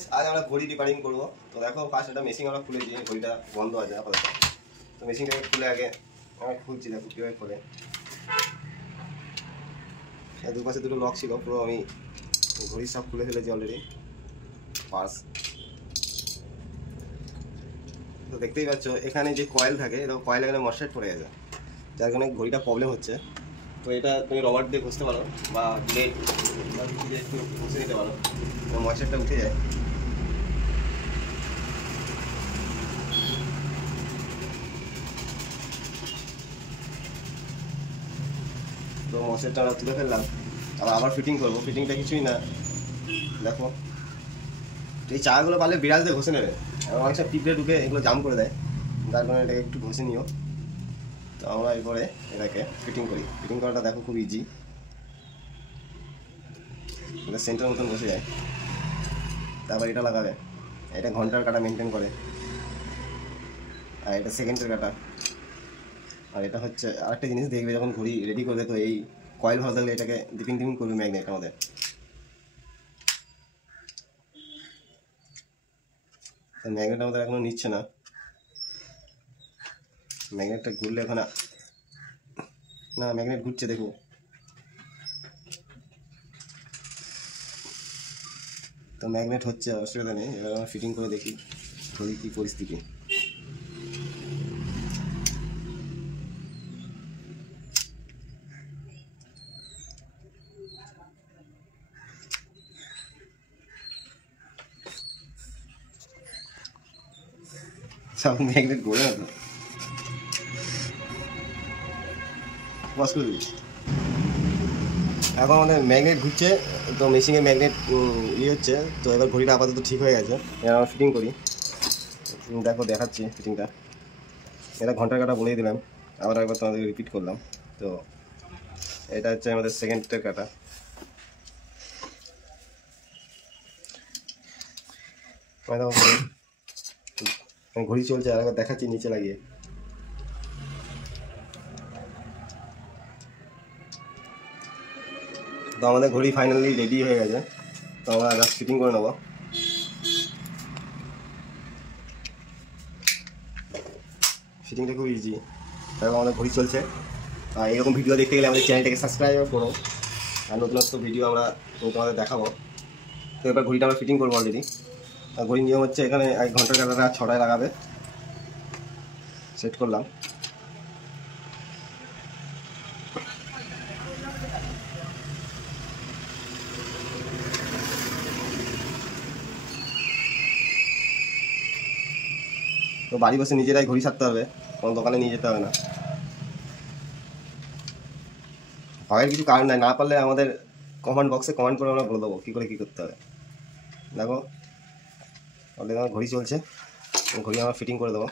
फ्रेंड्स आज আমরা ঘড়ি রিপেয়ারিং করব। তো দেখো ফার্স্ট এটা মেশিন আমরা খুলে দিই, ঘড়িটা বন্ধ আছে আপাতত। তো মেশিনটাকে খুলে আগে আমরা খুলছি, দেখো কিভাবে খোলে। এই দুপাশে দুটো লক ছিল, পুরো আমি ঘড়ি সব খুলে ফেলেছি অলরেডি। পার্স তো দেখতেই পাচ্ছ এখানে যে কয়েল থাকে, এটা কয়েল এখানে মশাইট পড়ে গেছে, যার কারণে ঘড়িটা প্রবলেম হচ্ছে। তো এটা তুমি রবার দিয়ে ঘষতে পারো বা ব্লেড দিয়ে একটু ঘষে নিতে পারো, মশাইটটা উঠে যায়। তো মশাইটটা আমরা তুলে ফেললাম, আবার ফিটিং করবো। ফিটিংটা কিছুই না, দেখো এই চাকাগুলো পারলে বিড়াল দিয়ে ঘষে নেবে, অনেক সব টিপে ঢুকে এগুলো জাম করে দেয়, তার কারণে এটাকে একটু ঘষে নিও। তো আমরা এরপরে এটাকে ফিটিং করি। ফিটিং করাটা দেখো খুব ইজি, এটা সেন্টার মতন বসে যায়। তারপর এটা লাগাবে, এটা ঘন্টার কাটা মেনটেন করে, আর এটা সেকেন্ডের কাটা। আর এটা হচ্ছে আরেকটা জিনিস দেখবে, যখন ঘড়ি রেডি করবে তো এই কয়েল ভালো থাকলে এটাকে ডিপিং টিপিং করবে ম্যাগনেট আমাদের। ম্যাগনেট আমাদের এখনো নিচ্ছে না, ম্যাগনেটটা ঘুরলে এখন না, ম্যাগনেট ঘুরছে দেখো। তো ম্যাগনেট হচ্ছে, অসুবিধা নেই। এবার আমরা ফিটিং করে দেখি ঘড়ি কী পরিস্থিতি। সব ম্যাগনেট ঘুরে না তো, বস করে দিচ্ছি। এখন আমাদের ম্যাগনেট ঘুরছে, তো মেশিনে ম্যাগনেট হচ্ছে। তো এবার ঘড়িটা আপাতত ঠিক হয়ে গেছে, এবার আমরা ফিটিং করি। দেখো দেখাচ্ছি ফিটিংটা। এটা ঘন্টার কাটা বলেই দিলাম, আবার একবার তোমাদের রিপিট করলাম। তো এটা হচ্ছে আমাদের সেকেন্ডের কাটা। ঘড়ি চলছে, আর একবার দেখাচ্ছি নিচে লাগিয়ে। তো আমাদের ঘড়ি ফাইনালি রেডি হয়ে গেছে, তো আমরা জাস্ট ফিটিং করে নেবো। ফিটিংটা খুব ইজি। তারপর আমাদের ঘড়ি চলছে। আর এরকম ভিডিও দেখতে গেলে আমাদের চ্যানেলটাকে সাবস্ক্রাইব করো, আর নতুনত্ব ভিডিও আমরা তোমাদের দেখাবো। তো এবার ঘড়িটা আমরা ফিটিং করবো অলরেডি। আর ঘড়ির নিয়ম হচ্ছে এখানে 1 ঘন্টার কাটাটা 6টায় লাগাবে, সেট করলাম। তো বাড়ি বসে নিজেরাই ঘড়ি সারতে হবে, কোনো দোকানে নিয়ে যেতে হবে না। ভয়ের কিছু কারণ নাই, না পারলে আমাদের কমেন্ট বক্সে কমেন্ট করে আমরা বলে দেবো কী করে কী করতে হবে। দেখো অলরেডি আমার ঘড়ি চলছে, ঘড়ি আমরা ফিটিং করে দেবো।